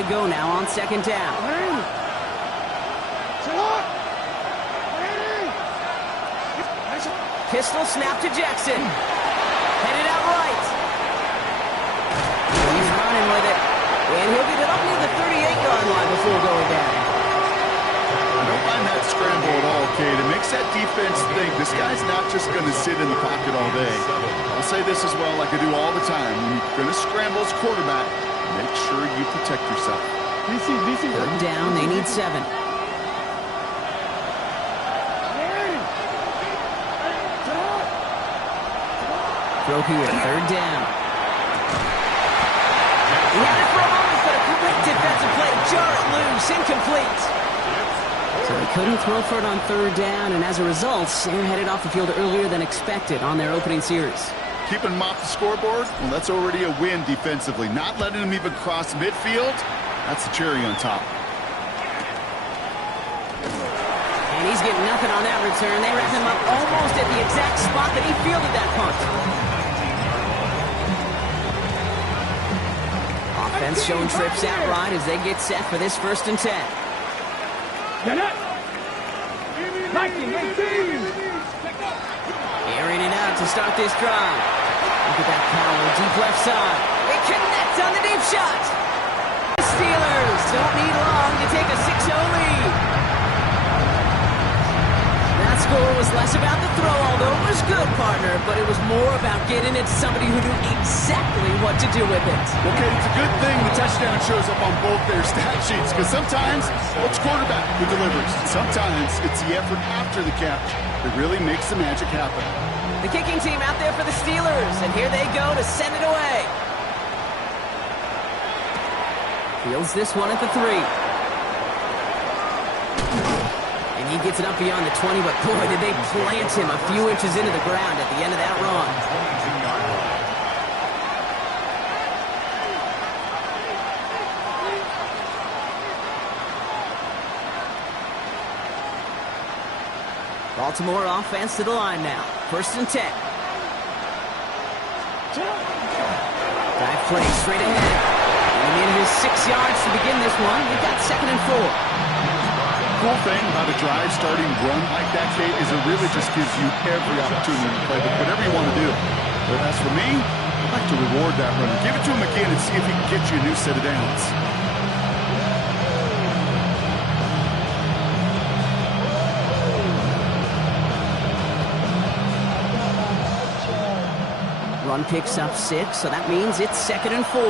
to go now on second down. Pistol snap to Jackson. Headed out right. He's running with it. And he'll get it up near the 38-yard line before going down. I don't mind that scramble at all, Cade. It makes that defense think this guy's not just going to sit in the pocket all day. I'll say this as well, like I do all the time. When you're going to scramble as quarterback, make sure you protect yourself. Third down, they need 7. Throw here, third down. He had it for a moment, but a great defensive play. Jar it loose, incomplete. So they couldn't throw for it on third down, and as a result, they're headed off the field earlier than expected on their opening series. Keeping them off the scoreboard, well, that's already a win defensively. Not letting them even cross midfield, that's the cherry on top. And he's getting nothing on that return. They wrap him up almost at the exact spot that he fielded that punt. Offense showing trips out right as they get set for this 1st and 10. Airing it out to start this drive. Look at that power, deep left side. They connect on the deep shot. The Steelers don't need long to take a 6-0 lead. That score was less about the throw, although it was good, partner, but it was more about getting it to somebody who knew exactly what to do with it. Okay, it's a good thing the touchdown shows up on both their stat sheets, because sometimes it's quarterback who delivers. Sometimes it's the effort after the catch that really makes the magic happen. The kicking team out there for the Steelers, and here they go to send it away. Fields this one at the 3. And he gets it up beyond the 20, but boy, did they plant him a few inches into the ground at the end of that run. Baltimore offense to the line now. 1st and 10. Dive play straight ahead. And in his 6 yards to begin this one. We've got 2nd and 4. Cool thing about a drive starting run like that, Kate, is it really just gives you every opportunity to play whatever you want to do. But as for me, I'd like to reward that runner. Give it to him again and see if he can get you a new set of downs. Run picks up 6, so that means it's 2nd and 4.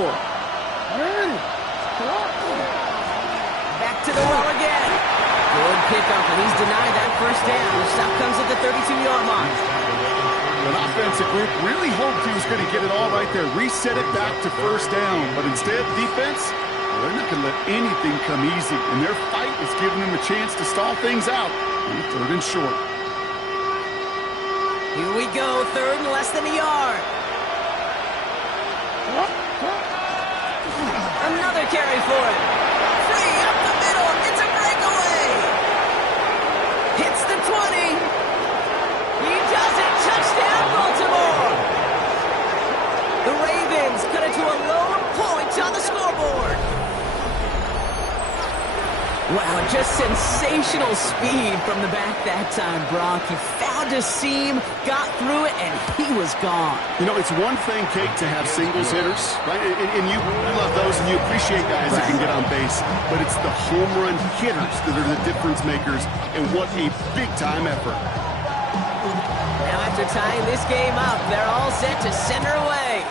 Back to the well again. Good pickup, and he's denied that 1st down. The stop comes at the 32-yard line. An offensive group really hoped he was going to get it all right there, reset it back to 1st down. But instead, defense, they're not going to let anything come easy. And their fight is giving them a chance to stall things out on 3rd and short. Here we go, 3rd and less than a yard. Another carry for him. Free up the middle. It's a breakaway. Hits the 20. He does it. Touchdown, Baltimore. The Ravens cut it to a lone point on the scoreboard. Wow, just sensational speed from the back that time, Brock. He found a seam, got through it, and he was gone. You know, it's one thing, Kate, to have singles hitters, right? And you love those, and you appreciate guys that can get on base. But it's the home run hitters that are the difference makers, and what a big-time effort. Now after tying this game up, they're all set to send her away.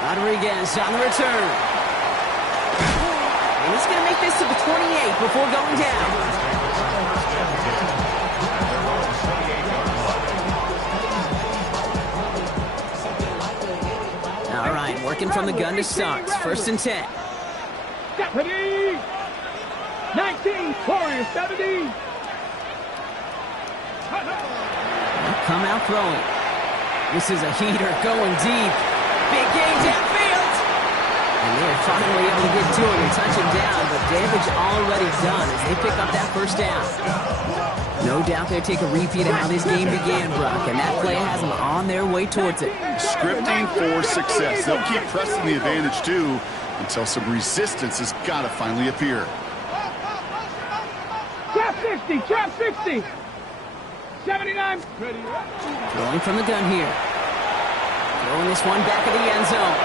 Rodriguez on the return. And he's going to make this to the 28 before going down. All right, working from the gun to start. 1st and 10. Deputy! 19, 40, 70. Come out throwing. This is a heater going deep. Big game downfield. And they're finally able to get to him and touch him down, but damage already done as they pick up that 1st down. No doubt they'll take a repeat of how this game began, Brock, and that play has them on their way towards it. Scripting for success. They'll keep pressing the advantage, too, until some resistance has got to finally appear. Trap 60, trap 60. 79. Throwing from the gun here. Throwing this one back of the end zone.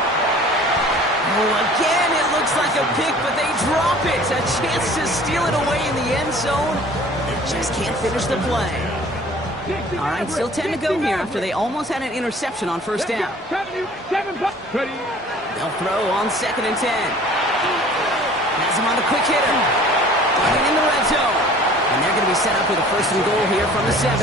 Oh, again, it looks like a pick, but they drop it. A chance to steal it away in the end zone. Just can't finish the play. All right, still 10 to go here after they almost had an interception on first down. They'll throw on 2nd and 10. Has him on the quick hitter. Running in the red zone. And they're going to be set up with a 1st and goal here from the 7.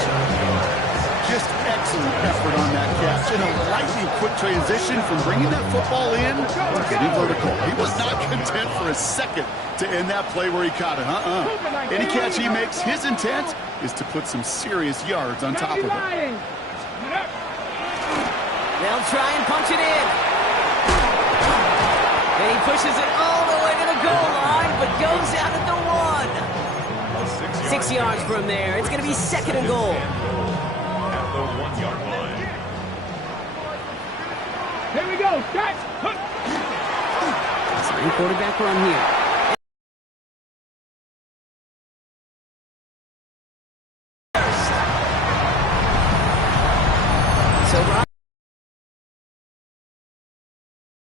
Just excellent effort on that catch. And a lightning quick transition from bringing that football in to getting vertical. He was not content for a second to end that play where he caught it. Any catch he makes, his intent is to put some serious yards on top of it. They'll try and punch it in. And he pushes it all the way to the goal line, but goes out at the 1. 6 yards from there. It's going to be 2nd and goal. At the 1-yard line. Here we go. Catch. Same quarterback run here. So Rob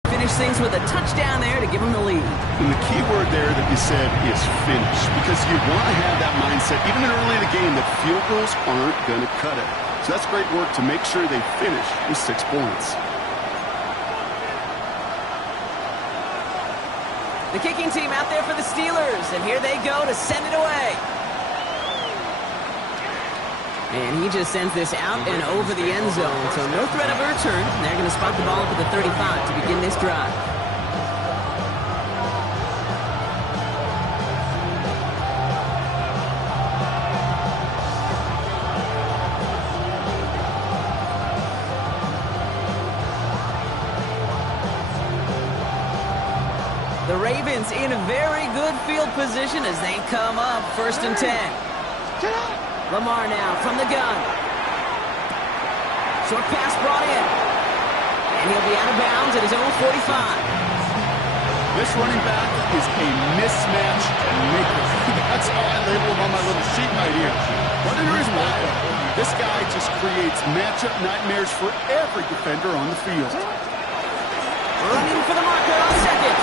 finished things with a touchdown there to give him the lead. And the key word there that you said is finish, because you want to have that mindset, even early in the game, that field goals aren't going to cut it. So that's great work to make sure they finish with 6 points. The kicking team out there for the Steelers, and here they go to send it away. And he just sends this out and over the end zone, so no threat of a return. They're going to spot the ball up at the 35 to begin this drive. The Ravens in a very good field position as they come up 1st and 10. Lamar now from the gun. Short pass brought in. And he'll be out of bounds at his own 45. This running back is a mismatch maker. That's how I label him on my little sheet right here. Running under his back, this guy just creates matchup nightmares for every defender on the field. Running for the marker on 2nd.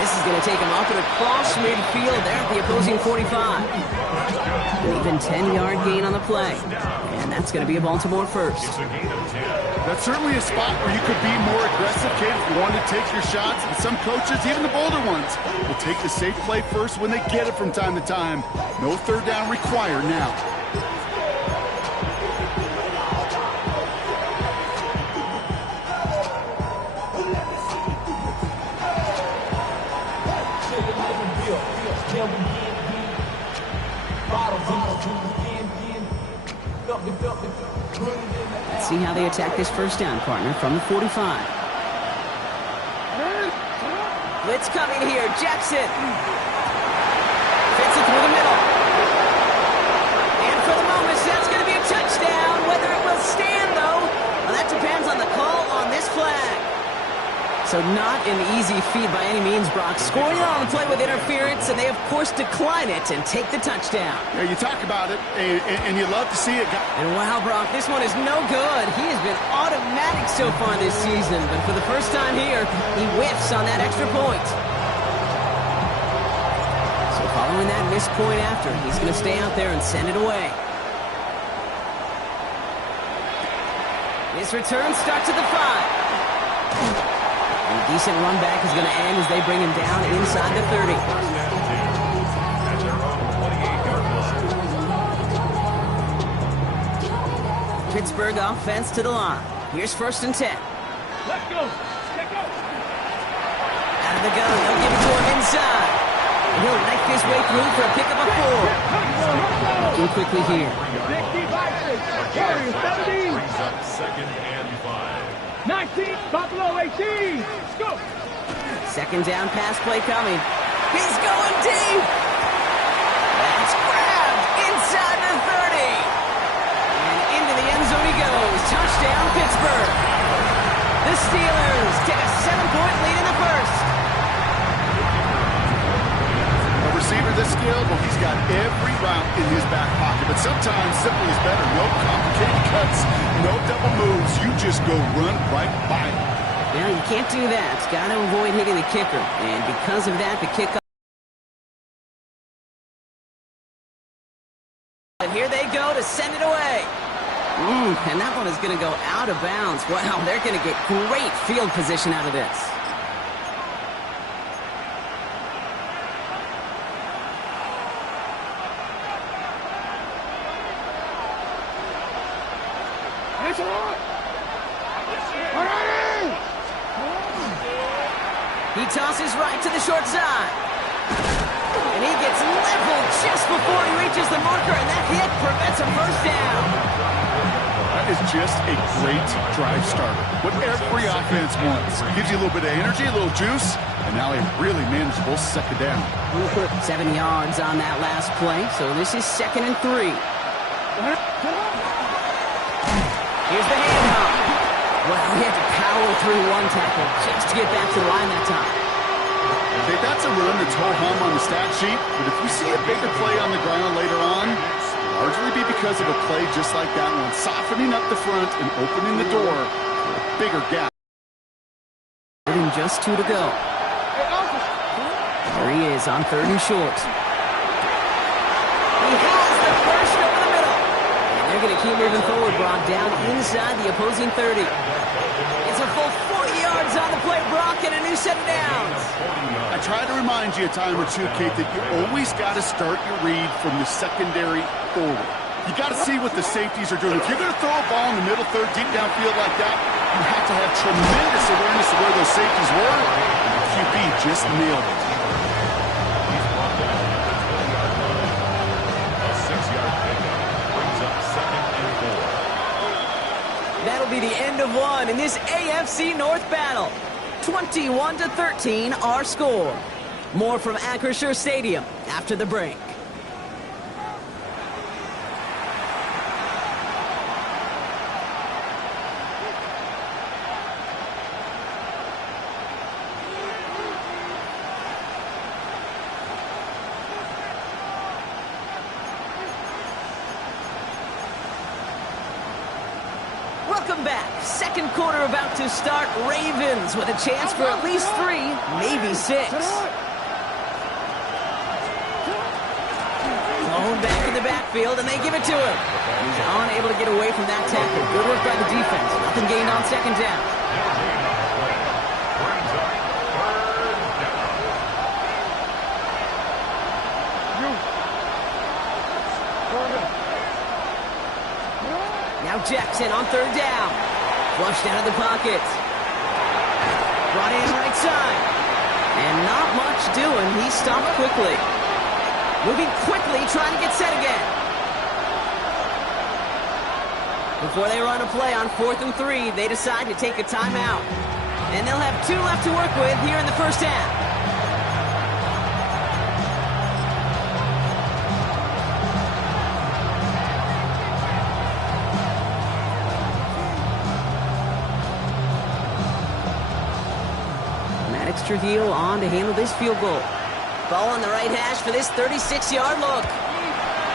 This is going to take him up and across midfield there at the opposing 45. An even 10-yard gain on the play. And that's going to be a Baltimore 1st. That's certainly a spot where you could be more aggressive, kid, if you want to take your shots. And some coaches, even the bolder ones, will take the safe play first when they get it from time to time. No 3rd down required now. Let's see how they attack this 1st down, partner, from the 45. Blitz coming here. Jackson. Fits it through the middle. And for the moment, that's going to be a touchdown. Whether it will stand, though, well, that depends on the call on this flag. So not an easy feat by any means, Brock. Scoring on the play with interference, and they, of course, decline it and take the touchdown. Yeah, you talk about it, and you love to see it. And wow, Brock, this one is no good. He has been automatic so far this season, but for the first time here, he whiffs on that extra point. So following that missed point after, he's going to stay out there and send it away. This return starts at the 5. And a decent run back is going to end as they bring him down inside the 30. Pittsburgh offense to the line. Here's 1st and 10. Let's go. Let's go. Out of the gun. They'll give it to him inside. And he'll knife his way through for a pickup of 4. Looking quickly here. 70. 2nd and 5. 19, Buffalo 18. Go. 2nd down pass play coming. He's going deep. That's grabbed. touchdown, Pittsburgh. The Steelers take a 7-point lead in the first. A receiver this skilled, well, he's got every route in his back pocket. But sometimes simple is better. No complicated cuts, no double moves. You just go run right by him. Well, you can't do that. Got to avoid hitting the kicker. And because of that, the kickoff. And here they go to send it away. And that one is going to go out of bounds. Wow, they're going to get great field position out of this. He tosses right to the short side. And he gets leveled just before he reaches the marker, and that hit prevents a first down. That is just a great drive starter. What every offense wants. Gives you a little bit of energy, a little juice, and now a really manageable second down. We'll put 7 yards on that last play, so this is 2nd and 3. Here's the handoff. Well, he had to power through one tackle just to get back to the line that time. Okay, that's a run that's ho-hum on the stat sheet, but if we see a bigger play on the ground later on, it'll largely be because of a play just like that one, softening up the front and opening the door for a bigger gap. And just 2 to go. There he is on 3rd and short. He has the first over the middle. And they're going to keep moving forward, Brock, down inside the opposing 30. It's a full 40 yards on the play, Brock, and a new set of downs. I try to remind you a time or two, Kate, that you always got to start your read from the secondary forward. You got to see what the safeties are doing. If you're going to throw a ball in the middle third, deep downfield like that, you have to have tremendous awareness of where those safeties were. And the QB just nailed it. A 6-yard pickup brings up 2nd and 4. That'll be the end of one in this AFC North battle. 21-13 our score. More from Acrisure Stadium after the break. Welcome back. Second quarter about to start. Ravens with a chance for at least 3, maybe 6. Thrown back in the backfield, and they give it to him. He's unable to get away from that tackle. Good work by the defense. Nothing gained on 2nd down. Now Jackson on 3rd down. Flushed out of the pocket. Brought in right side. And not much doing. He stopped quickly. Moving quickly, trying to get set again. Before they run a play on 4th and 3, they decide to take a timeout. And they'll have 2 left to work with here in the first half. Trujillo on to handle this field goal. Ball on the right hash for this 36-yard look.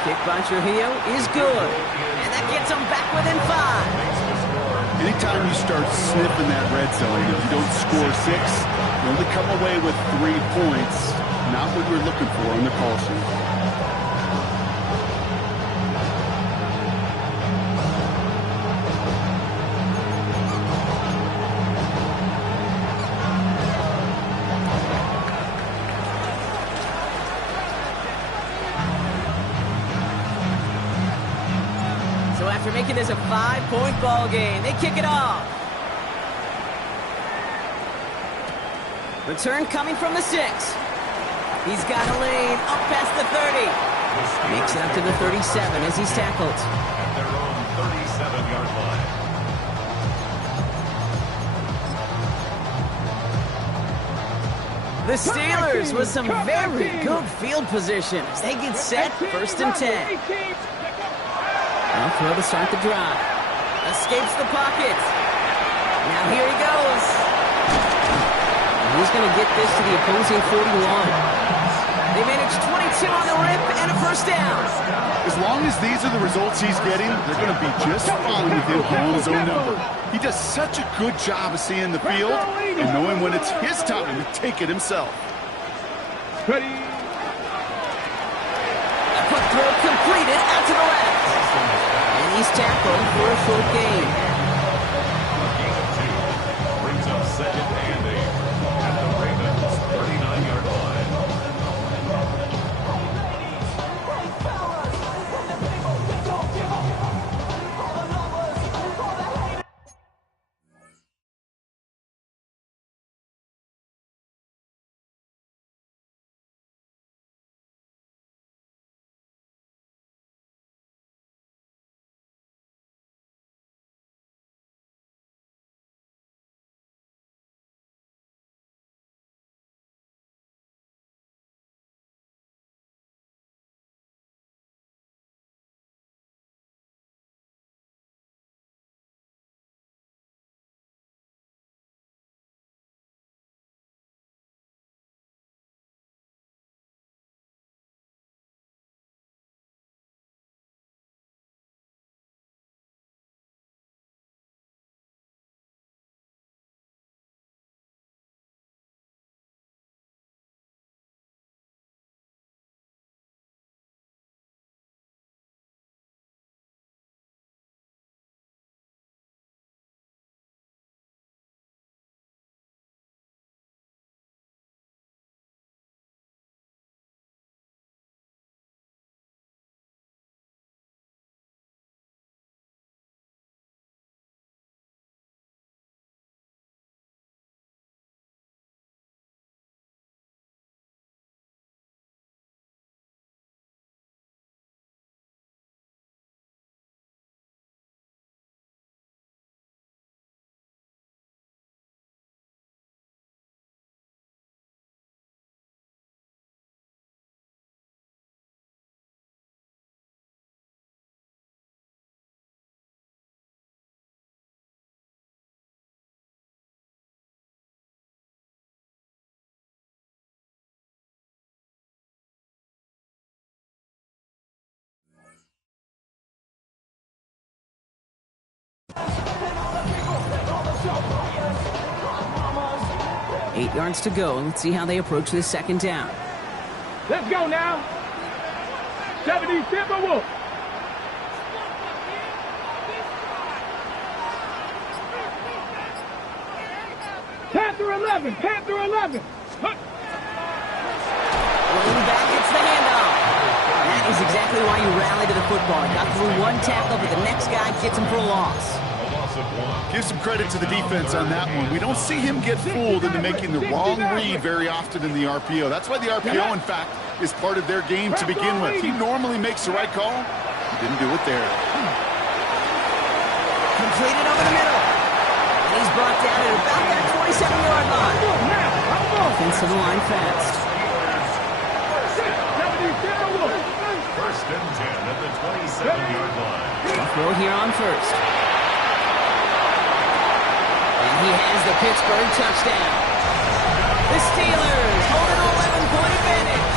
Kick by Trujillo is good. And that gets them back within 5. Anytime you start sniffing that red zone, if you don't score 6, you only come away with 3 points. Not what you're looking for on the call sheet. After making this a 5-point ball game, they kick it off. Return coming from the 6. He's got a lane up past the 30. Makes it up to the 37 as he's tackled. At their own 37-yard line. The Steelers with some very good field position as they get set, 1st and 10. They'll throw to start the drive. A Escapes the pocket. Now here he goes. He's going to get this to the opposing 41. They managed 22 on the rip and a first down. As long as these are the results he's getting, they're going to be just fine with him calling his own number. He does such a good job of seeing the field and knowing when it's his time to take it himself. Ready. A quick throw completed out to the left. And he's tackled for a short gain. Gain of 2 brings up 2nd and 8 at the Ravens' 39-yard line. Eight yards to go. Let's see how they approach this second down. Let's go now. 70 Timberwolves. Panther 11. Panther 11. Rolling back, it's the handoff. That is exactly why you rally to the football. Got through one tackle, but the next guy gets him for a loss. A loss of 1. Give some credit to the defense on that one. We don't see him get fooled into making the wrong read very often in the RPO. That's why the RPO, in fact, is part of their game to begin with. He normally makes the right call. He didn't do it there. Completed over the middle. And he's brought down at about that 27-yard line. Offensive line fast. 70 Timberwolves. 1st and 10 at the 27-yard line. Throw here on first. And he has the Pittsburgh touchdown. The Steelers hold an 11-point advantage.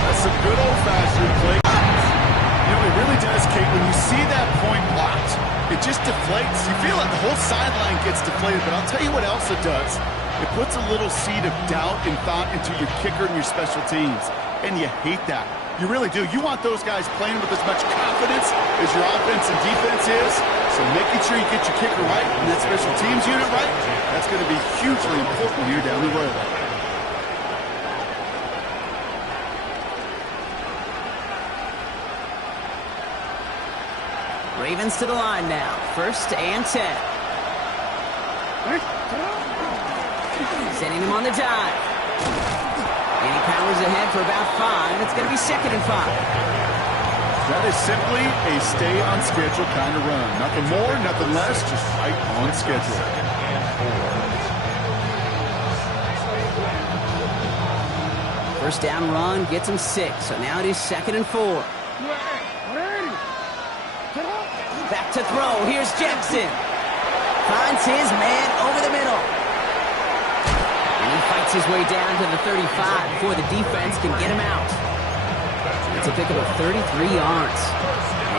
That's some good old-fashioned play. You know, it really does, Kate. When you see that point blocked, it just deflates. You feel like the whole sideline gets deflated. But I'll tell you what else it does. It puts a little seed of doubt and thought into your kicker and your special teams. And you hate that. You really do. You want those guys playing with as much confidence as your offense and defense is. So making sure you get your kicker right and that special teams unit right, that's going to be hugely important here down the road. Ravens to the line now. 1st and 10. Sending him on the dive. And he powers ahead for about 5. It's going to be 2nd and 5. That is simply a stay-on-schedule kind of run. Nothing more, nothing less, just right on schedule. 2nd and 4. First down run gets him 6. So now it is 2nd and 4. Ready. to throw. Here's Jackson. Finds his man over the middle. And he fights his way down to the 35 before the defense can get him out. It's a pickup of 33 yards.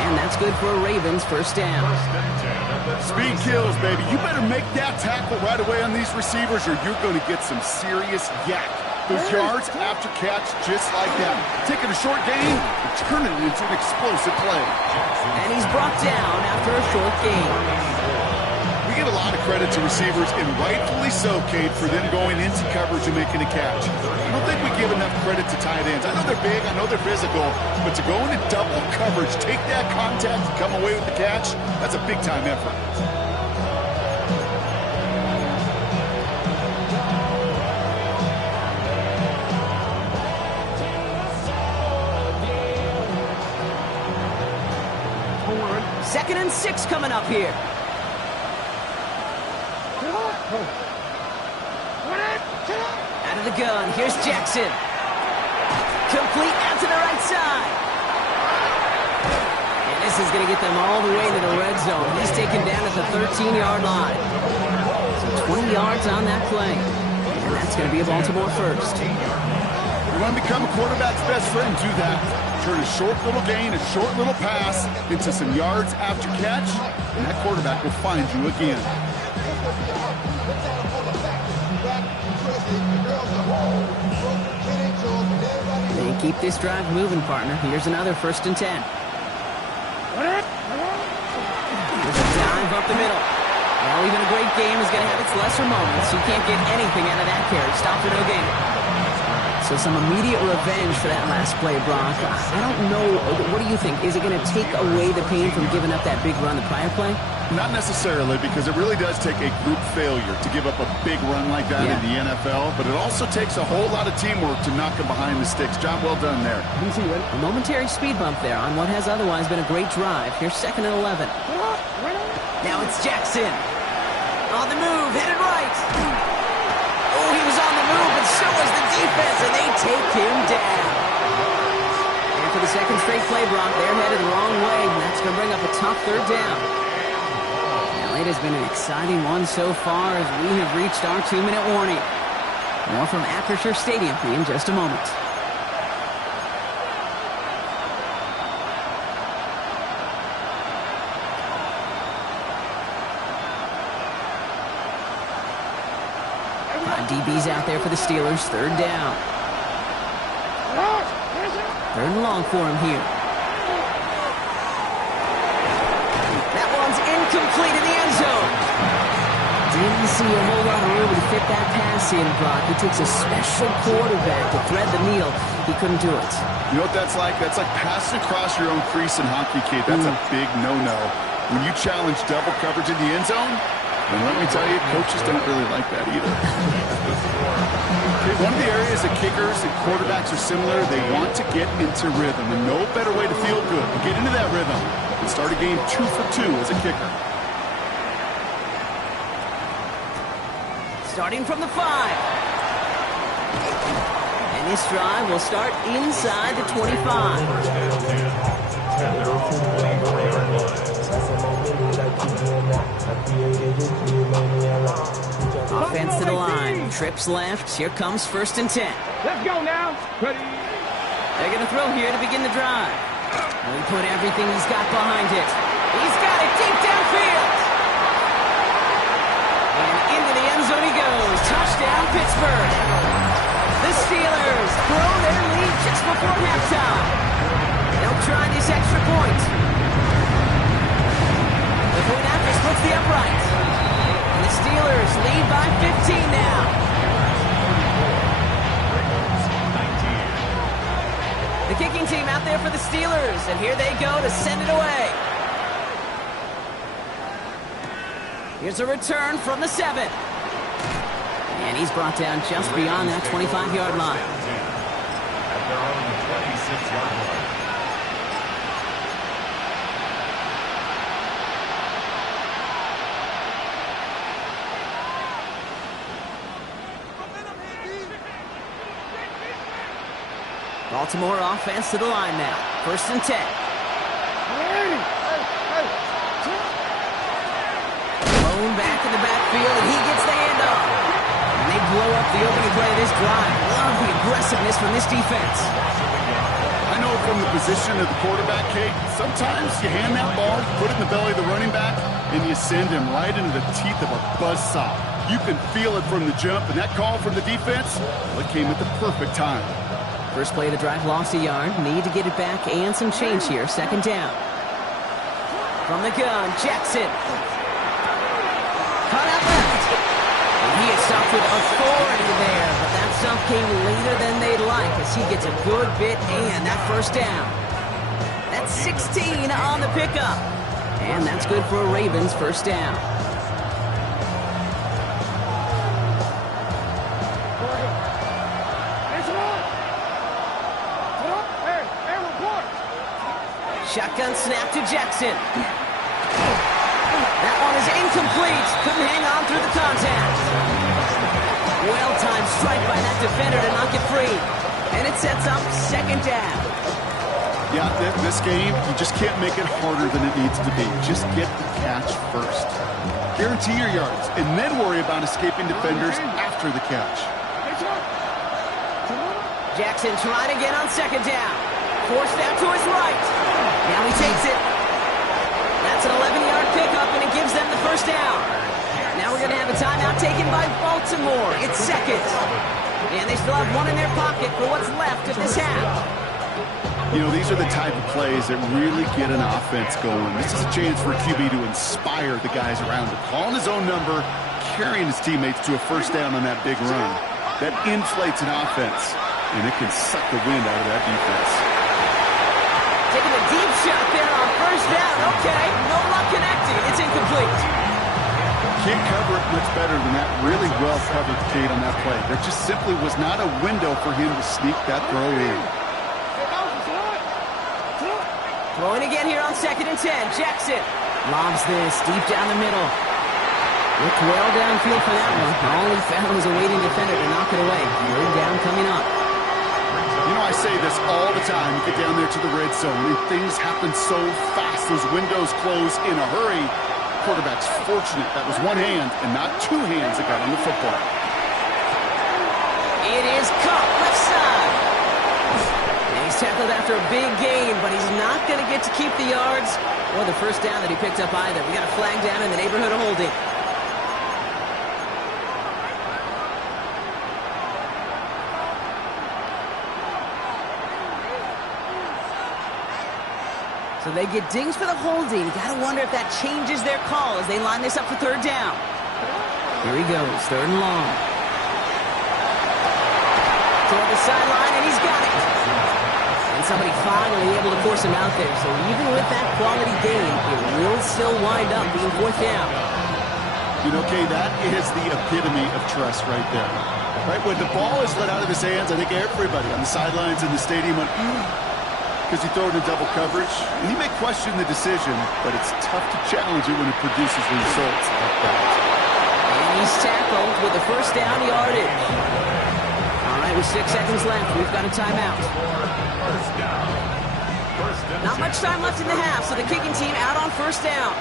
And that's good for a Ravens first down. Speed kills, baby. You better make that tackle right away on these receivers or you're going to get some serious yak. Those yards after catch just like that. Taking a short gain and turning it into an explosive play. And he's brought down after a short gain. We give a lot of credit to receivers, and rightfully so, Kate, for them going into coverage and making a catch. I don't think we give enough credit to tight ends. I know they're big, I know they're physical, but to go into double coverage, take that contact, and come away with the catch, that's a big-time effort. Second and 6 coming up here. Out of the gun, here's Jackson. Complete out to the right side. And this is going to get them all the way to the red zone. He's taken down at the 13-yard line. So 20 yards on that play. And that's going to be a Baltimore first. You want to become a quarterback's best friend, do that. Turn a short little gain, a short little pass into some yards after catch, and that quarterback will find you again. They keep this drive moving, partner. Here's another 1st and 10. There's a dive up the middle. Well, even a great game is going to have its lesser moments. You can't get anything out of that carry. Stop for no gain. So some immediate revenge for that last play, Brock. I don't know. What do you think? Is it going to take away the pain from giving up that big run the prior play? Not necessarily, because it really does take a group failure to give up a big run like that in the NFL, but it also takes a whole lot of teamwork to knock him behind the sticks. Job well done there. A momentary speed bump there on what has otherwise been a great drive. Here's 2nd and 11. Now it's Jackson. On the move, headed right. Oh, he was on the move, but so was the defense, and they take him down. And for the second straight play, Brock, they're headed the wrong way, and that's going to bring up a tough 3rd down. Now, it has been an exciting one so far as we have reached our 2-minute warning. More from Acrisure Stadium in just a moment. DB's out there for the Steelers. 3rd down. 3rd and long for him here. That one's incomplete in the end zone. Didn't see a whole lot of room to fit that pass in, Brock. He takes a special quarterback to thread the needle. He couldn't do it. You know what that's like? That's like passing across your own crease in hockey, Kate. That's a big no-no. When you challenge double coverage in the end zone, and let me tell you, coaches don't really like that either. One of the areas that kickers and quarterbacks are similar, they want to get into rhythm, and no better way to feel good to get into that rhythm than start a game 2 for 2 as a kicker. Starting from the 5. And this drive will start inside the 25. Offense to the line. Trips left. Here comes 1st and 10. Let's go now. Ready. They're going to throw here to begin the drive. Well, he put everything he's got behind it. He's got it deep downfield. And into the end zone he goes. Touchdown, Pittsburgh. The Steelers throw their lead just before halftime. They'll try this extra point. The point after splits the upright. And the Steelers lead by 15 now. The kicking team out there for the Steelers, and here they go to send it away. Here's a return from the 7. And he's brought down just beyond that 25-yard line. At their own 26-yard line. Baltimore offense to the line now. 1st and 10. Hey, Boone back in the backfield, and he gets the handoff. And they blow up the opening play of this drive. Love the aggressiveness from this defense. I know from the position of the quarterback, Kate, sometimes you hand that ball, put it in the belly of the running back, and you send him right into the teeth of a buzzsaw. You can feel it from the jump, and that call from the defense, well, it came at the perfect time. First play of the drive, lost a yard. Need to get it back and some change here. Second down. From the gun, Jackson. Cut out left. And he is stopped with authority there, but that stop came later than they'd like as he gets a good bit and that first down. That's 16 on the pickup. And that's good for a Ravens first down. Shotgun snap to Jackson. That one is incomplete. Couldn't hang on through the contact. Well-timed strike by that defender to knock it free. And it sets up second down. Yeah, this game, you just can't make it harder than it needs to be. Just get the catch first. Guarantee your yards, and then worry about escaping defenders after the catch. Jackson trying again on second down. Forced out to his right. Now he takes it. That's an 11-yard pickup, and it gives them the first down. Now we're going to have a timeout taken by Baltimore. It's second. And they still have one in their pocket for what's left of this half. You know, these are the type of plays that really get an offense going. This is a chance for a QB to inspire the guys around him. Calling his own number, carrying his teammates to a first down on that big run. That inflates an offense, and it can suck the wind out of that defense. Taking a deep shot there on first down. Okay, no luck connecting. It's incomplete. Can't cover it much better than that. Really well covered, Kate, on that play. There just simply was not a window for him to sneak that throw in. Throwing again here on 2nd and 10. Jackson lobs this deep down the middle. Looked well downfield for that one. All he found was a waiting defender to knock it away. Third down coming up. You know, I say this all the time. You get down there to the red zone, and things happen so fast. Those windows close in a hurry. Quarterback's fortunate that was one hand and not two hands that got on the football. It is Kupp, left side. And he's tackled after a big gain, but he's not going to get to keep the yards or the first down that he picked up either. We got a flag down in the neighborhood of holding. So they get dings for the holding. You got to wonder if that changes their call as they line this up for third down. Here he goes, third and long. Toward the sideline, and he's got it. And somebody finally able to force him out there. So even with that quality gain, it will still wind up being fourth down. You know, Kay, that is the epitome of trust right there. Right, when the ball is let out of his hands, I think everybody on the sidelines in the stadium went, because he threw it in double coverage. And he may question the decision, but it's tough to challenge it when it produces results like that. And he's tackled with the first down yardage. All right, with 6 seconds left, we've got a timeout. Not much time left in the half, so the kicking team out on first down.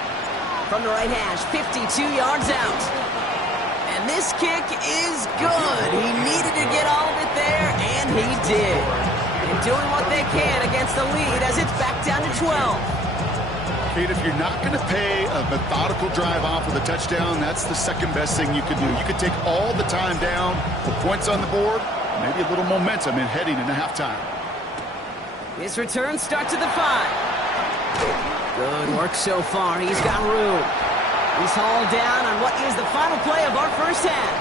From the right hash, 52 yards out. And this kick is good. He needed to get all of it there, and he did. And doing what they can against the lead as it's back down to 12. Kate, if you're not going to pay a methodical drive off with a touchdown, that's the second best thing you could do. You could take all the time down, put points on the board, maybe a little momentum in heading into halftime. His return starts at the 5. Good work so far. He's got room. He's hauled down on what is the final play of our first half.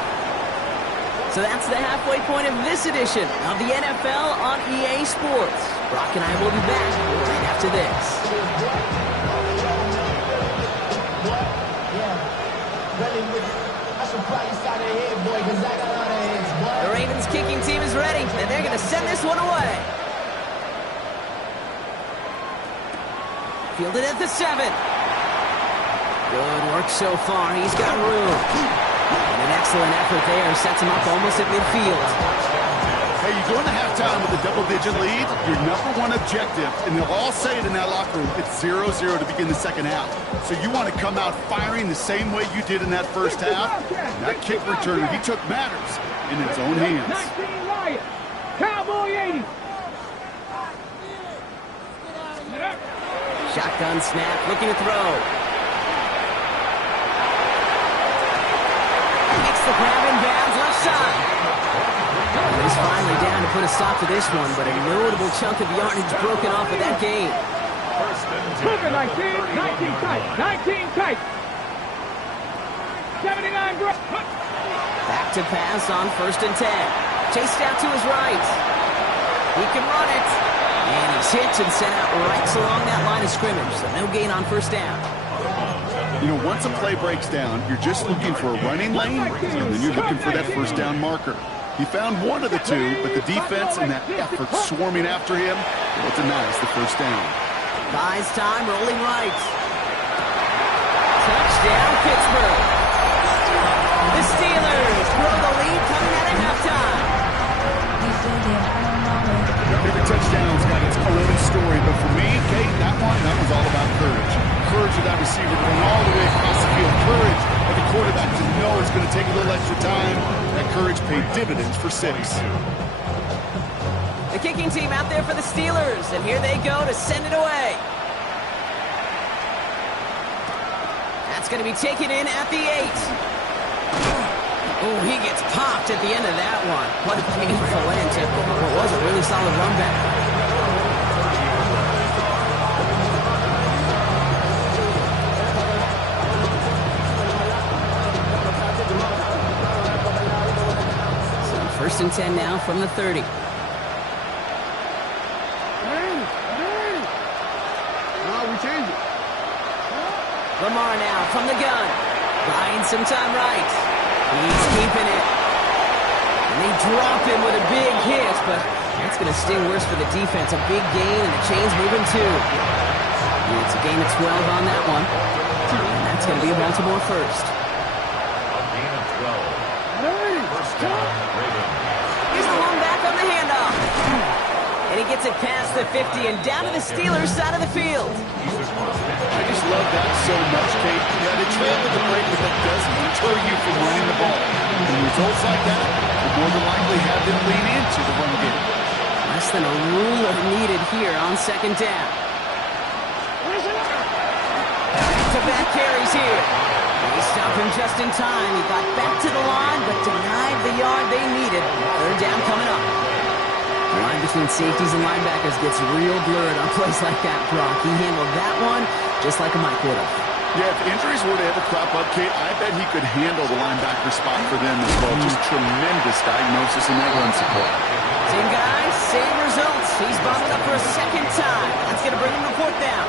So that's the halfway point of this edition of the NFL on EA Sports. Brock and I will be back right after this. The Ravens kicking team is ready, and they're going to send this one away. Fielded at the 7. Good work so far. He's got room. And an excellent effort there sets him up almost at midfield. Hey, you go into halftime with a double-digit lead, your number one objective, and they'll all say it in that locker room, it's 0-0 to begin the second half. So you want to come out firing the same way you did in that first half. And that kick returner, he took matters in his own hands. 19 Lions. Cowboy 80. Shotgun snap, looking to throw. Makes the grab in bounds, left side. But he's finally down to put a stop to this one, but a notable chunk of yardage broken off of that game. Cougar 19 tight. 19 tight. 79 grab. Back to pass on 1st and 10. Chased out to his right. He can run it. And he's hit and sent out right along that line of scrimmage, so no gain on 1st down. You know, once a play breaks down, you're just looking for a running lane, and then you're looking for that 1st down marker. He found one of the two, but the defense and that effort swarming after him, well, denies the 1st down. Buys time, rolling right. Touchdown, Pittsburgh. The Steelers grow the lead coming out of halftime. Every touchdown's got its own story, but for me, Kate, that was all about courage. Courage of that receiver going all the way across the field. Courage of the quarterback to know it's going to take a little extra time. That courage paid dividends for 6. The kicking team out there for the Steelers, and here they go to send it away. That's going to be taken in at the 8. Oh, he gets popped at the end of that one. What a painful end to what was a really solid run back. So 1st and 10 now from the 30. Lamar now from the gun. Buying some time right. He's keeping it. And they drop him with a big hit, but that's going to sting worse for the defense. A big gain, and the chain's moving too. It's a gain of 12 on that one. And that's going to be a Baltimore 1st. A gain of 12. 1st down, Ravens. He's the one back on the handoff. And he gets it past the 50 and down to the Steelers' side of the field. I just love that so much, Kate. Yeah, they trail with the break, but that doesn't deter you from running the ball. And results like that will more than likely have them lean into the run game. Less than a rule of needed here on 2nd down. Back-to-back carries here. They stop him just in time. He got back to the line, but denied the yard they needed. 3rd down coming up. The line between safeties and linebackers gets real blurred on plays like that, Brock. He handled that one just like a Mike would have. Yeah, if injuries were to ever crop up, Kate, I bet he could handle the linebacker spot for them as well. Just tremendous diagnosis in that run support. Same guys, same results. He's bottled up for a 2nd time. That's going to bring him to 4th down.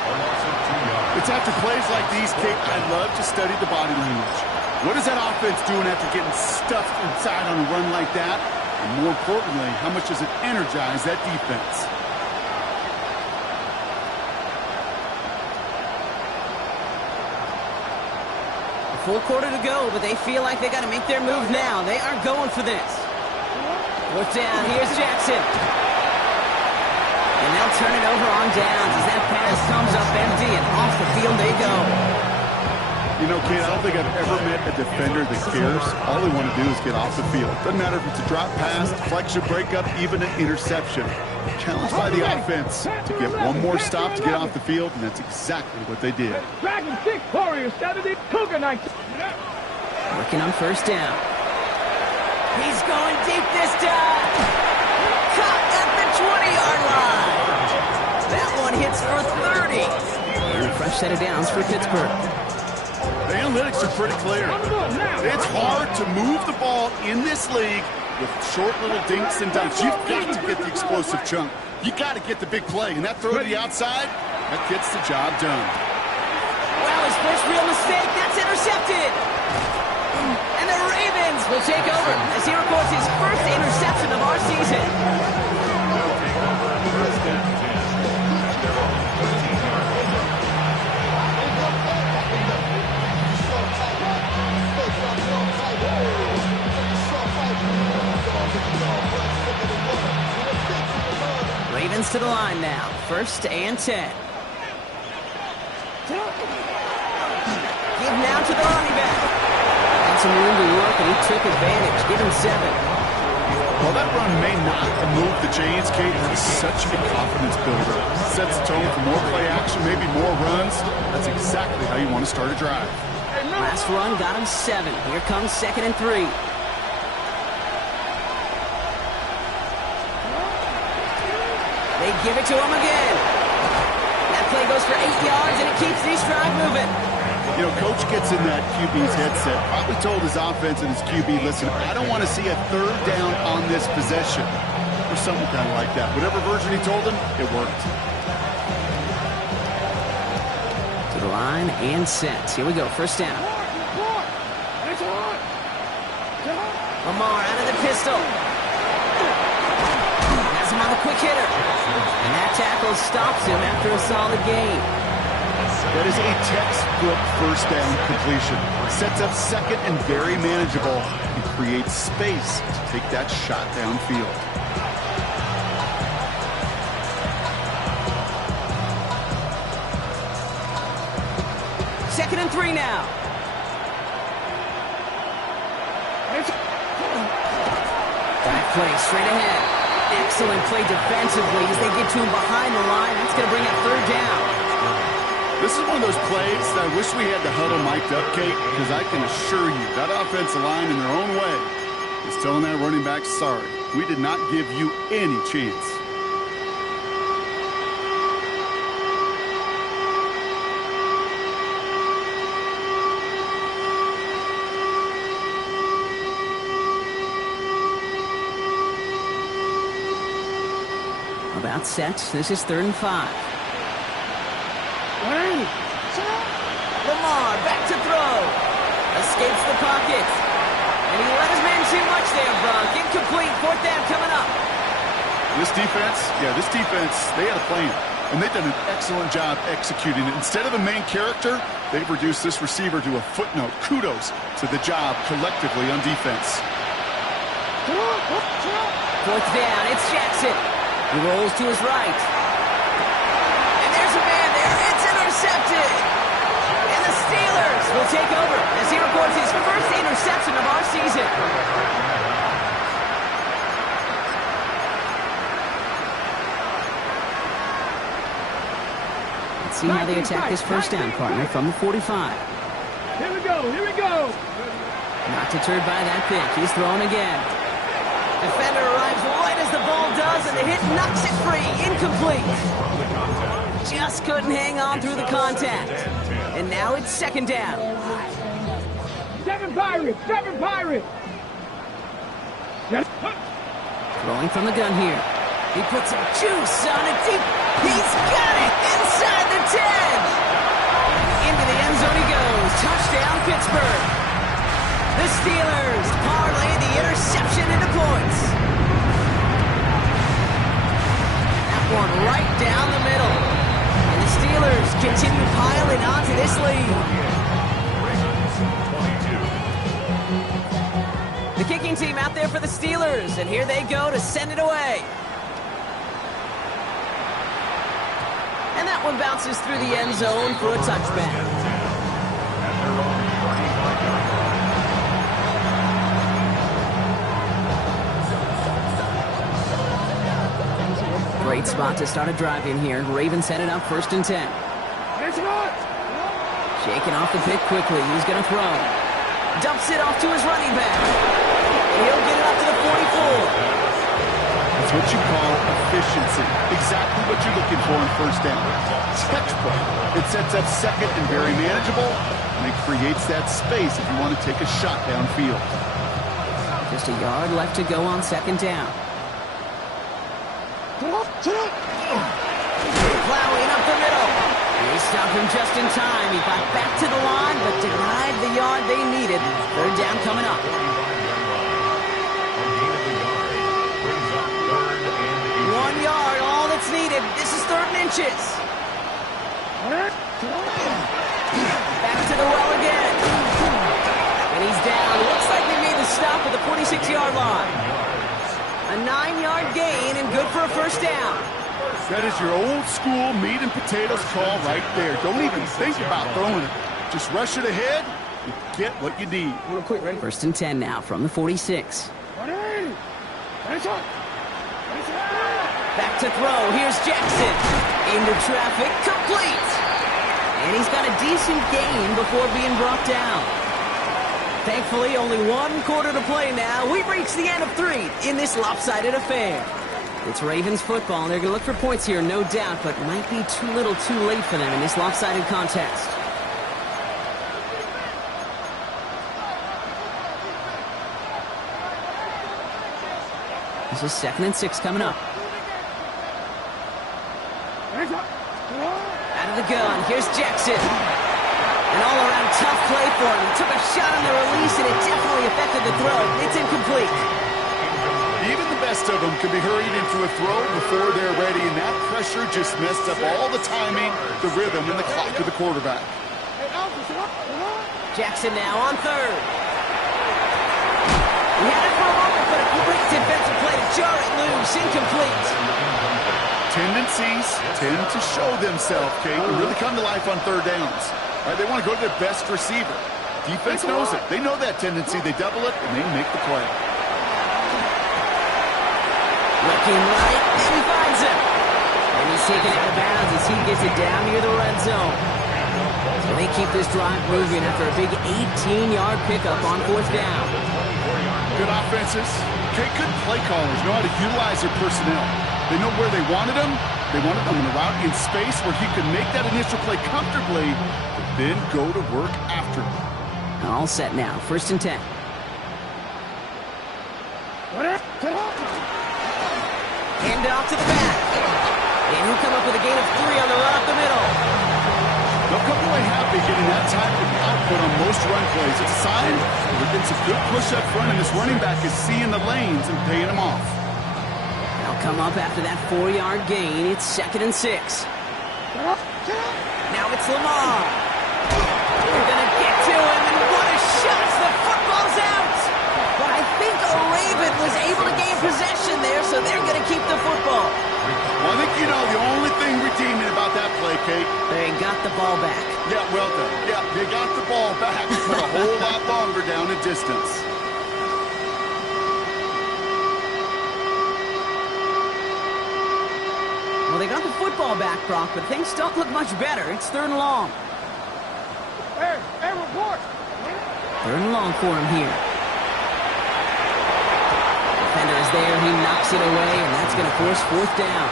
It's after plays like these, Kate, I love to study the body language. What is that offense doing after getting stuffed inside on a run like that? And more importantly, how much does it energize that defense? A full quarter to go, but they feel like they got to make their move now. They are going for this. 4th down, here's Jackson. And they'll turn it over on downs as that pass comes up empty and off the field they go. You know, Kate, I don't think I've ever met a defender that cares. All they want to do is get off the field. Doesn't matter if it's a drop pass, deflection, breakup, even an interception. Challenged by the offense to get one more stop to get off the field, and that's exactly what they did. Dragon 6, Warriors 70, Cougar 19. Working on 1st down. He's going deep this time. Caught at the 20-yard line. That one hits for 30. And a fresh set of downs for Pittsburgh. The analytics are pretty clear. It's hard to move the ball in this league with short little dinks and dunks. You've got to get the explosive chunk. You got to get the big play. And that throw to the outside, that gets the job done. Well, his first real mistake, that's intercepted. And the Ravens will take over as he records his first interception of our season. They'll take over 1st and 10. They're on the 13-yard line. to the line now. 1st and 10. Give now to the running back. Had some room to work, and he took advantage. Give him 7. Well, that run may not have moved the chains, Kate, but it's such a confidence builder. Sets the tone for more play action, maybe more runs. That's exactly how you want to start a drive. Last run got him 7. Here comes 2nd and 3. They give it to him again. That play goes for 8 yards, and it keeps this drive moving. You know, Coach gets in that QB's headset, probably told his offense and his QB, listen, I don't want to see a 3rd down on this possession. Or something kind of like that. Whatever version he told him, it worked. To the line and set. Here we go, 1st down. Lamar out of the pistol. Has him on the quick hitter. And that tackle stops him after a solid gain. That is a textbook 1st down completion. Sets up 2nd and very manageable and creates space to take that shot downfield. Second and 3 now. That play straight ahead. Excellent play defensively as they get to him behind the line. That's going to bring up 3rd down. This is one of those plays that I wish we had the huddle mic'd up, Kate, because I can assure you that offensive line in their own way is telling that running back, sorry, we did not give you any chance. About set. This is 3rd and 5. Lamar back to throw. Escapes the pocket. And he let his man too much there, Bronk. Incomplete. 4th down coming up. This defense, they had a plan. And they've done an excellent job executing it. Instead of a main character, they've reduced this receiver to a footnote. Kudos to the job collectively on defense. 4th down. It's Jackson. He rolls to his right. And there's a man there. It's intercepted. And the Steelers will take over as he records his 1st interception of our season. Let's see how they attack this 1st down, partner, from the 45. Here we go. Not deterred by that pick. He's throwing again. Defender arrives right as the ball does, and the hit knocks it free. Incomplete. Just couldn't hang on through the contact. And now it's 2nd down. 7 Pirates. Throwing from the gun here. He puts some juice on it deep. He's got it inside the 10. Into the end zone he goes. Touchdown, Pittsburgh. The Steelers parlay the interception into points. That one right down the middle. And the Steelers continue piling onto this lead. The kicking team out there for the Steelers, and here they go to send it away. And that one bounces through the end zone for a touchback. Great spot to start a drive in here. Ravens headed up 1st and 10. Shaking off the pick quickly. He's going to throw. Dumps it off to his running back. He'll get it up to the 44. That's what you call efficiency. Exactly what you're looking for in 1st down. Textbook. It sets up 2nd and very manageable, and it creates that space if you want to take a shot downfield. Just a yard left to go on 2nd down. Plowing up the middle. They stopped him just in time. He got back to the line, but denied the yard they needed. 3rd down coming up. 1 yard, all that's needed. This is 3rd and inches. Back to the well again. And he's down. Looks like they made the stop at the 46-yard line. A 9-yard gain and good for a 1st down. That is your old school meat and potatoes call right there. Don't even think about throwing it. Just rush it ahead and get what you need. First and 10 now from the 46. Back to throw. Here's Jackson. Into traffic. Complete. And he's got a decent gain before being brought down. Thankfully, only 1 quarter to play now. We've reached the end of 3 in this lopsided affair. It's Ravens football, and they're going to look for points here, no doubt, but might be too little too late for them in this lopsided contest. This is 2nd and 6 coming up. Out of the gun, here's Jackson. An all-around tough play for him. He took a shot on the release, and it definitely affected the throw. It's incomplete. Even the best of them can be hurried into a throw before they're ready, and that pressure just messed up all the timing, the rhythm, and the clock of the quarterback. Jackson now on 3rd. He had it for a moment, but a great defensive play to jar it loose. Incomplete. Tendencies tend to show themselves, Kate, and really come to life on 3rd downs. Right, they want to go to their best receiver. Defense knows it. They know that tendency. They double it, and they make the play. Looking right, and he finds him. And he's taken out of bounds as he gets it down near the red zone. So they keep this drive moving after a big 18-yard pickup on 4th down. Good offenses. Kate, good play callers know how to utilize their personnel. They know where they wanted them. They wanted them in a route in space where he could make that initial play comfortably, but then go to work after. All set now. 1st and 10. Hand off to the back. And he'll come up with a gain of 3 on the run up the middle. They'll come away happy getting that type of output on most run plays. It's a sign they're getting some good push up front, and this running back is seeing the lanes and paying them off. They'll come up after that 4-yard gain. It's 2nd and 6. Now it's Lamar. They're going to get to him, and what a shot! The football's out! But I think a Raven was able to gain possession there, so they're going to keep the football. Well, I think you know the only thing redeeming about that play, Kate. They got the ball back. Yeah, well done. Yeah, they got the ball back, but a whole lot longer down the distance. Well, they got the football back, Brock, but things don't look much better. It's 3rd and long. Hey, report. 3rd and long for him here. Defender is there. He knocks it away, and that's going to force 4th down.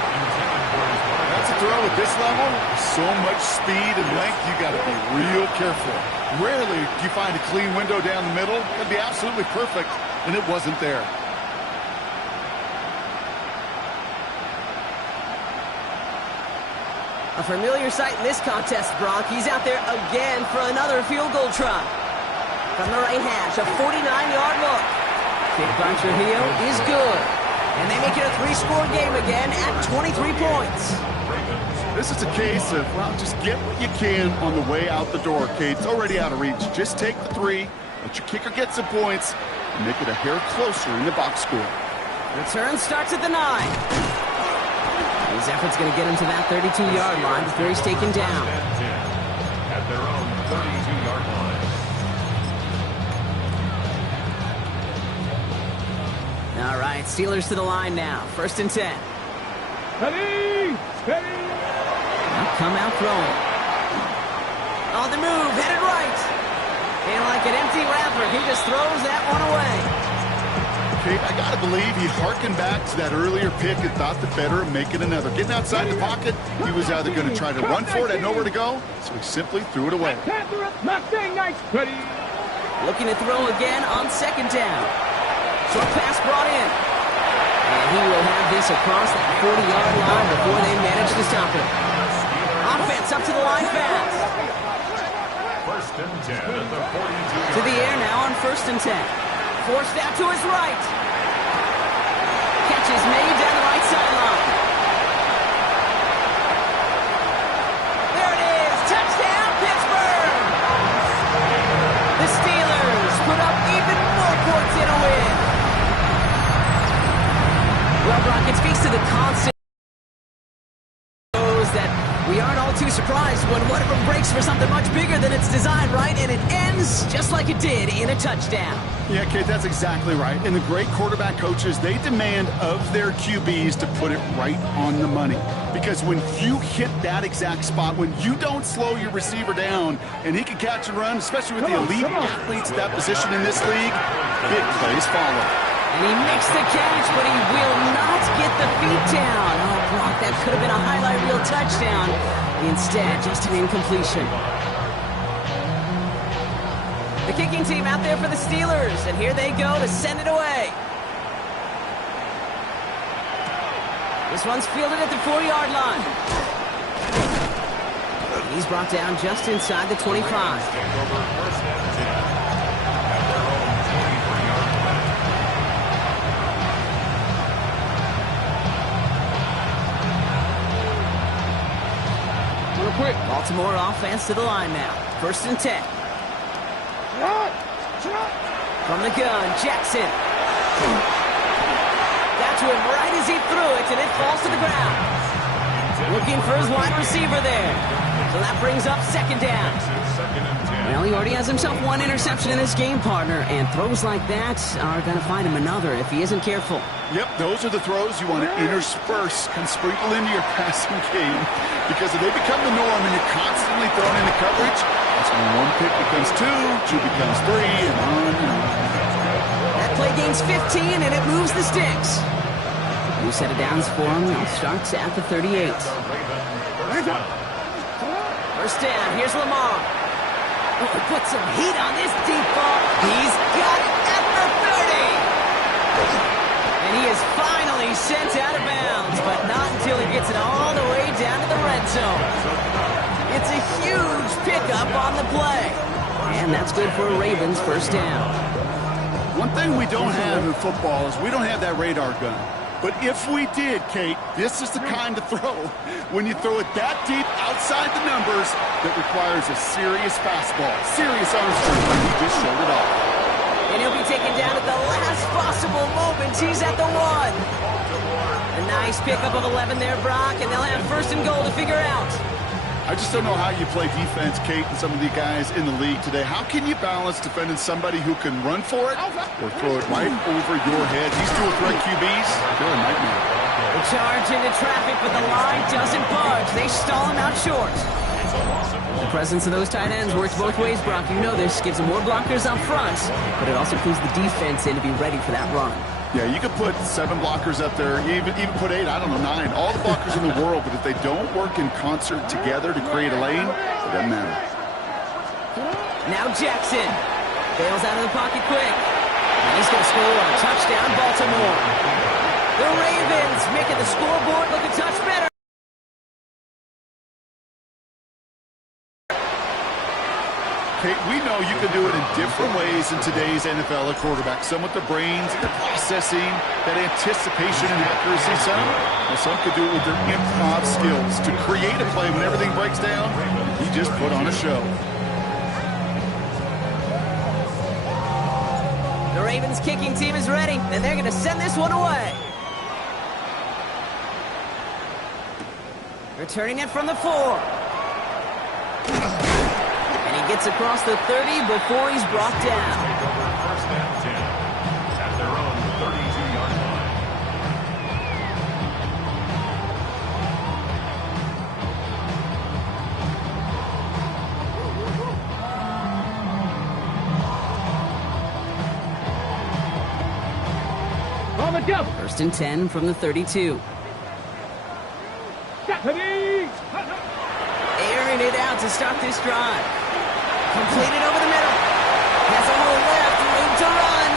That's a throw at this level. So much speed and length, you got to be real careful. Rarely do you find a clean window down the middle. It'd be absolutely perfect, and it wasn't there. A familiar sight in this contest, Brock. He's out there again for another field goal try. From the right hash, a 49-yard look. Kick by Trujillo is good. And they make it a 3-score game again at 23 points. This is a case of, well, just get what you can on the way out the door, Kate. It's already out of reach. Just take the 3, let your kicker get some points, and make it a hair closer in the box score. Return starts at the 9. His effort's going to get him to that 32-yard line before he's taken down. At their own 32-yard line. All right, Steelers to the line now. 1st and 10. Steady! They'll come out throwing. On the move, headed right. And like an empty wrapper, he just throws that one away. Kate, I got to believe he harkened back to that earlier pick and thought the better of making another. Getting outside the pocket, he was either going to try to run for it, had nowhere to go, so he simply threw it away. Mustang nice, buddy. Looking to throw again on 2nd down. Short pass brought in. And he will have this across that 40-yard line before they manage to stop him. Offense up to the line fast. 1st and 10 at the 42. To the air now on 1st and 10. Forced out to his right. Catch is made down the right sideline. There it is. Touchdown, Pittsburgh. The Steelers put up even more points in a win. Well, Brock, it speaks to the constant breaks for something much bigger than it's designed, right? And it ends just like it did in a touchdown. Yeah, Kate, that's exactly right. And the great quarterback coaches, they demand of their QBs to put it right on the money. Because when you hit that exact spot, when you don't slow your receiver down and he can catch and run, especially with the elite athletes at that position in this league, big plays follow. And he makes the catch, but he will not get the feet down. Oh, Brock, that could have been a highlight reel touchdown. Instead, just an incompletion. The kicking team out there for the Steelers, and here they go to send it away. This one's fielded at the 4-yard line. He's brought down just inside the 25. Quick. Baltimore offense to the line now. 1st and 10. From the gun, Jackson. Got to him right as he threw it, and it falls to the ground. Looking for his wide receiver there. So that brings up 2nd down. Well, he already has himself one interception in this game, partner, and throws like that are going to find him another if he isn't careful. Yep, those are the throws you want to intersperse and sprinkle into your passing game. Because if they become the norm and you're constantly throwing into coverage, that's when 1 pick becomes 2, 2 becomes 3, and on and on. That play gains 15, and it moves the sticks. New set of downs for him. It starts at the 38. 1st down. Here's Lamar. Oh, put some heat on this deep ball. He's got it at the 30. And he is finally sent out of bounds, but not until he gets it all the way down to the red zone. It's a huge pickup on the play. And that's good for a Ravens 1st down. One thing we don't have in football is we don't have that radar gun. But if we did, Kate, this is the kind of throw, when you throw it that deep outside the numbers, that requires a serious fastball, serious arm strength, and he just showed it off. And he'll be taken down at the last possible moment. He's at the 1. A nice pickup of 11 there, Brock, and they'll have 1st and goal to figure out. I just don't know how you play defense, Kate, and some of the guys in the league today. How can you balance defending somebody who can run for it or throw it right over your head? These dual threat QBs, they're a nightmare. The charge into traffic, but the line doesn't budge. They stall him out short. The presence of those tight ends works both ways, Brock. You know this. Gives them more blockers up front, but it also clues the defense in to be ready for that run. Yeah, you could put 7 blockers up there, even put 8, I don't know, 9, all the blockers in the world, but if they don't work in concert together to create a lane, it doesn't matter. Now Jackson bails out of the pocket quick. And he's going to score a touchdown, Baltimore. The Ravens making the scoreboard look a touch better. Kate, we know you can do it in different ways in today's NFL at quarterback. Some with the brains, the processing, that anticipation and accuracy. Some could do it with their improv skills to create a play when everything breaks down. He just put on a show. The Ravens kicking team is ready, and they're going to send this one away. Returning it from the 4. Gets across the 30 before he's brought down. 1st and 10 at their own 32-yard line. On the jump. 1st and 10 from the 32. Airing it out to start this drive. Completed over the middle. Has a hole left, room to run.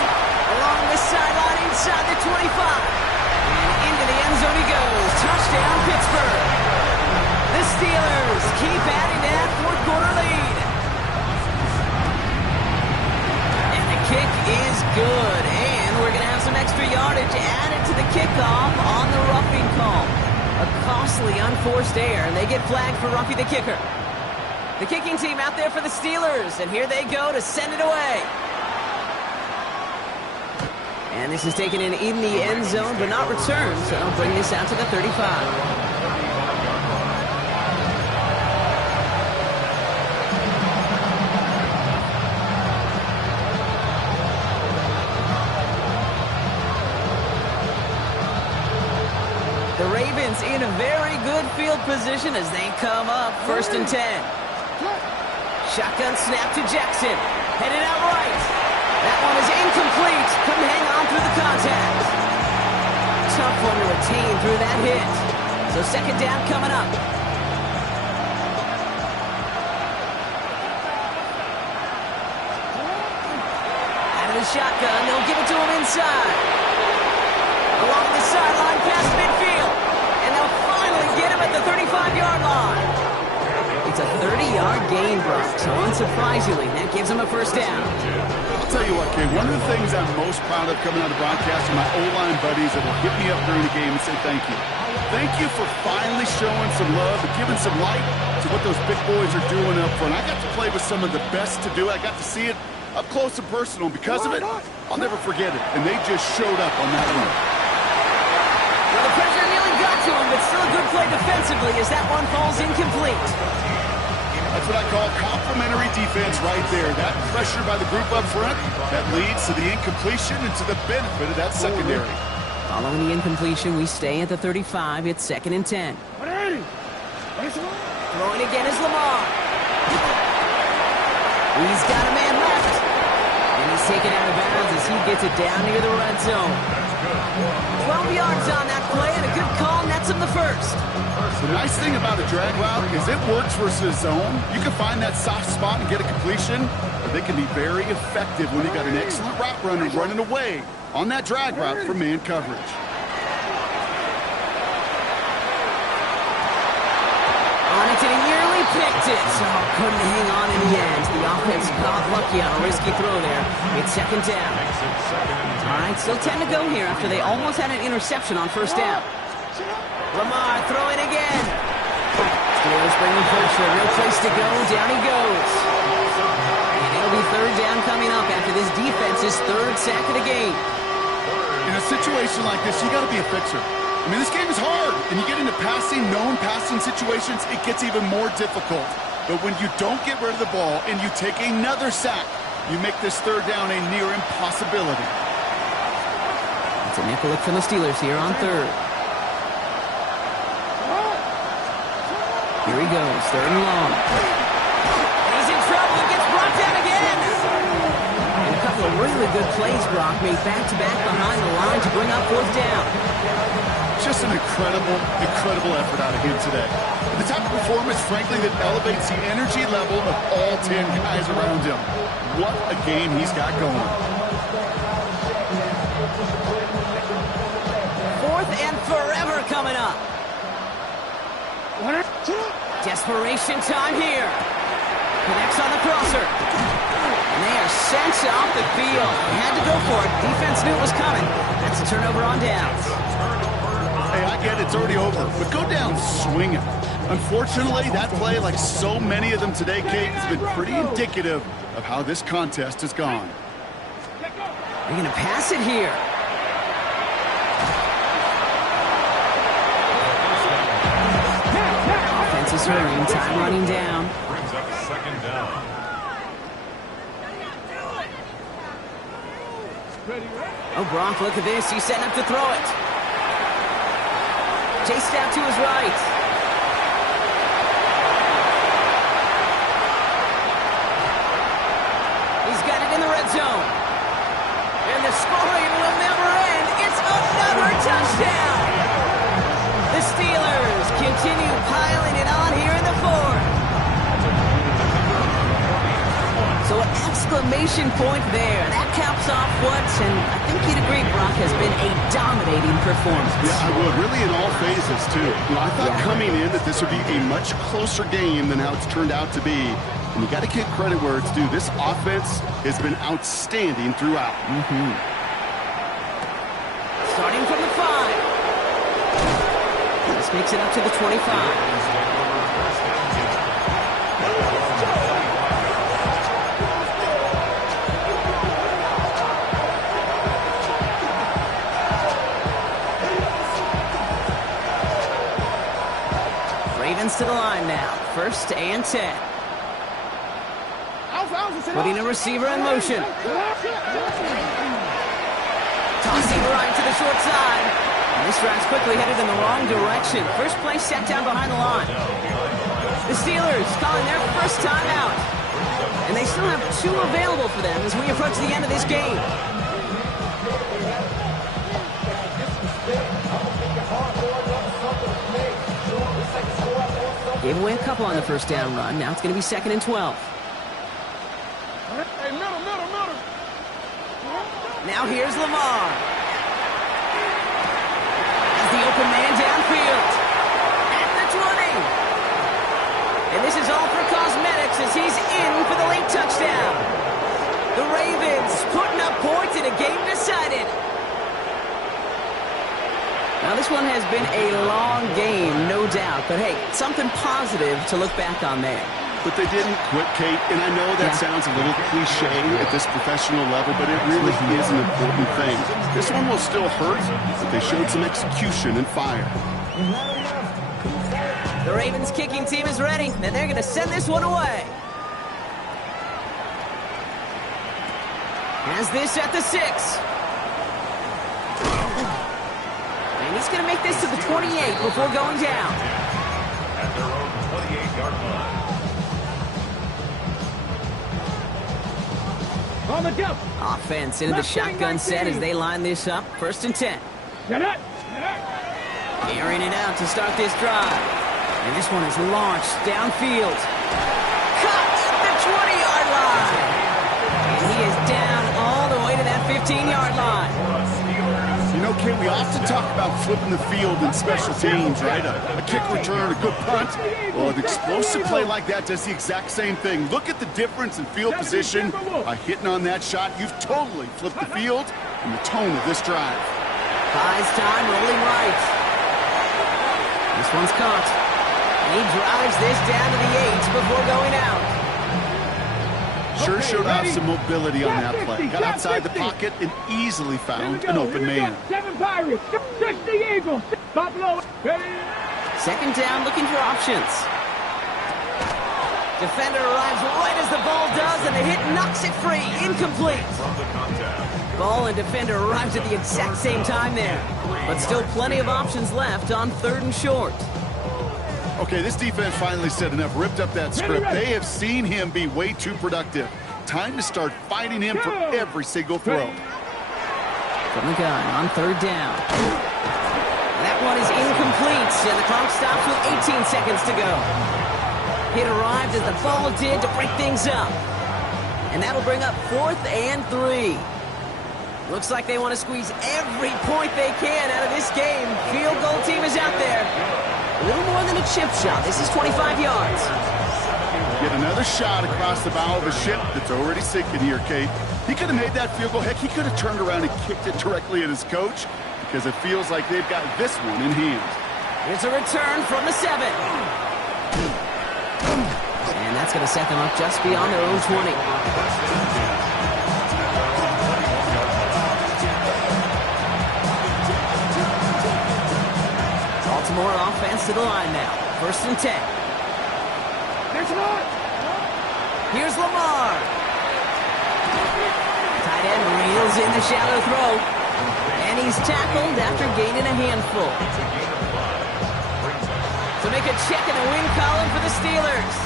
Along the sideline inside the 25. And into the end zone he goes. Touchdown, Pittsburgh. The Steelers keep adding to that 4th quarter lead. And the kick is good. And we're going to have some extra yardage added to the kickoff on the roughing call. A costly unforced error, and they get flagged for roughing the kicker. The kicking team out there for the Steelers, and here they go to send it away. And this is taken in the end zone, but not returned, so they'll bring this out to the 35. The Ravens in a very good field position as they come up 1st and 10. Shotgun snap to Jackson. Headed out right. That one is incomplete. Couldn't hang on through the contact. Tough one to retain through that hit. So 2nd down coming up. Out of the shotgun, they'll give it to him inside. Along the sideline past midfield. And they'll finally get him at the 35-yard line. It's a 30-yard gain, Brock. So unsurprisingly, that gives him a 1st down. I'll tell you what, Kay, one of the things I'm most proud of coming out of broadcast are my O-line buddies that will hit me up during the game and say thank you. Thank you for finally showing some love and giving some light to what those big boys are doing up front. I got to play with some of the best to do it. I got to see it up close and personal. And because of it, I'll never forget it. And they just showed up on that one. Well, the pressure nearly got to him, but still a good play defensively as that one falls incomplete. That's what I call complimentary defense right there. That pressure by the group up front, that leads to the incompletion and to the benefit of that secondary. Following the incompletion, we stay at the 35. It's 2nd and 10. Throwing again is Lamar. He's got a man left. And he's taken out of bounds as he gets it down near the red zone. 12 yards on that play, and a good call nets him the 1st. The nice thing about a drag route is it works versus zone. You can find that soft spot and get a completion, but they can be very effective when you got an excellent route runner running away on that drag route for man coverage. On it, and he nearly picked it. So couldn't hang on in the end. The offense got lucky on a risky throw there. It's 2nd down. All right, still 10 to go here after they almost had an interception on 1st down. Lamar throwing again. Steelers bringing pressure. No place to go. Down he goes. And it'll be 3rd down coming up after this defense's 3rd sack of the game. In a situation like this, you got to be a fixer. I mean, this game is hard, and you get into known passing situations, it gets even more difficult. But when you don't get rid of the ball and you take another sack, you make this 3rd down a near impossibility. It's a nickel look from the Steelers here on 3rd. Here he goes, 3rd and long. He's in trouble and gets brought down again. And a couple of really good plays, Brock, made back-to-back behind the line to bring up 4th down. Just an incredible effort out of him today. The type of performance, frankly, that elevates the energy level of all 10 guys around him. What a game he's got going. 4th and forever coming up. Desperation time here. Connects on the crosser. And they are sent off the field. They had to go for it. Defense knew it was coming. That's a turnover on downs. Hey, I get it, it's already over, but go down swinging. Unfortunately, that play, like so many of them today, Kate, has been pretty indicative of how this contest has gone. They're going to pass it here. Offense is hurrying, time running down. Brings up 2nd down. Oh, Brock, look at this. He's setting up to throw it. Chased out to his right. He's got it in the red zone. And the scoring will never end. It's another touchdown. The Steelers continue piling it on here in the 4th. So an exclamation point there. That caps off what, and I think you'd agree, Brock, has been a dominating performance. Yeah, I would. Really in all phases, too. You know, I thought coming in that this would be a much closer game than how it's turned out to be. And you got to give credit where it's due. This offense has been outstanding throughout. Starting from the 5. This makes it up to the 25. Ravens to the line now. 1st and 10. Putting a receiver in motion. Tossing right to the short side. And this drive's quickly headed in the wrong direction. First play set down behind the line. The Steelers calling their first timeout. And they still have 2 available for them as we approach the end of this game. Gave away a couple on the first down run. Now it's going to be 2nd and 12. Hey, middle. Now here's Lamar. As the open man downfield. At the 20. And this is all for cosmetics as he's in for the late touchdown. The Ravens putting up points in a game decided. Now this one has been a long game, no doubt. But hey, something positive to look back on there. But they didn't quit, Kate, and I know that sounds a little cliche at this professional level, but it really is an important thing. This one will still hurt, but they showed some execution and fire. The Ravens kicking team is ready, and they're going to send this one away. Has this at the 6. And he's going to make this to the 28 before going down. At their own 28-yard line. On the jump. Offense into the shotgun set as they line this up. 1st and 10. Get it. Airing it out to start this drive. And this one is launched downfield. Caught at the 20-yard line. And he is down all the way to that 15-yard line. You know, Kate, we often talk about flipping the field in special teams, right? A kick return, a good punt. Well, an explosive play like that does the exact same thing. Look at the difference in field position. By hitting on that shot, you've totally flipped the field and the tone of this drive. Buys time, rolling right. This one's caught. And he drives this down to the 8 before going out. Sure showed off some mobility on that play. Got outside the pocket and easily found an open man. 7 Pirates, 6 the Eagles, Buffalo. Ready? 2nd down, looking for options. Defender arrives right as the ball does, and the hit knocks it free. Incomplete. From the contact. Ball and defender arrives at the exact same time there. But still plenty of options left on 3rd and short. Okay, this defense finally said enough, ripped up that script. They have seen him be way too productive. Time to start fighting him for every single throw. From the gun on 3rd down. That one is incomplete, and the clock stops with 18 seconds to go. Hit arrived as the ball did to break things up. And that'll bring up 4th and 3. Looks like they want to squeeze every point they can out of this game. Field goal team is out there. A little more than a chip shot. This is 25 yards. Get another shot across the bow of a ship that's already sinking here, Kate. He could have made that field goal. Heck, he could have turned around and kicked it directly at his coach because it feels like they've got this one in hand. Here's a return from the 7. And that's going to set them up just beyond their own 20. Baltimore offense to the line now. 1st and 10. Next one. Here's Lamar. Tight end reels in the shallow throw. And he's tackled after gaining a handful. To make a check in the win column for the Steelers.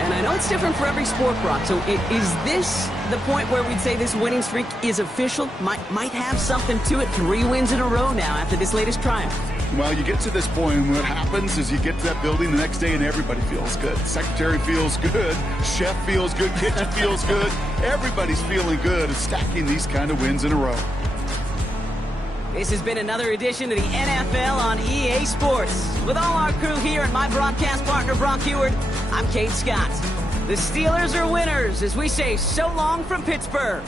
And I know it's different for every sport, Brock. So is this the point where we'd say this winning streak is official? Might have something to it. 3 wins in a row now after this latest triumph. Well, you get to this point, and what happens is you get to that building the next day, and everybody feels good. Secretary feels good. Chef feels good. Kitchen feels good. Everybody's feeling good at stacking these kind of wins in a row. This has been another edition of the NFL on EA Sports. With all our crew here and my broadcast partner, Brock Heward, I'm Kate Scott. The Steelers are winners as we say so long from Pittsburgh.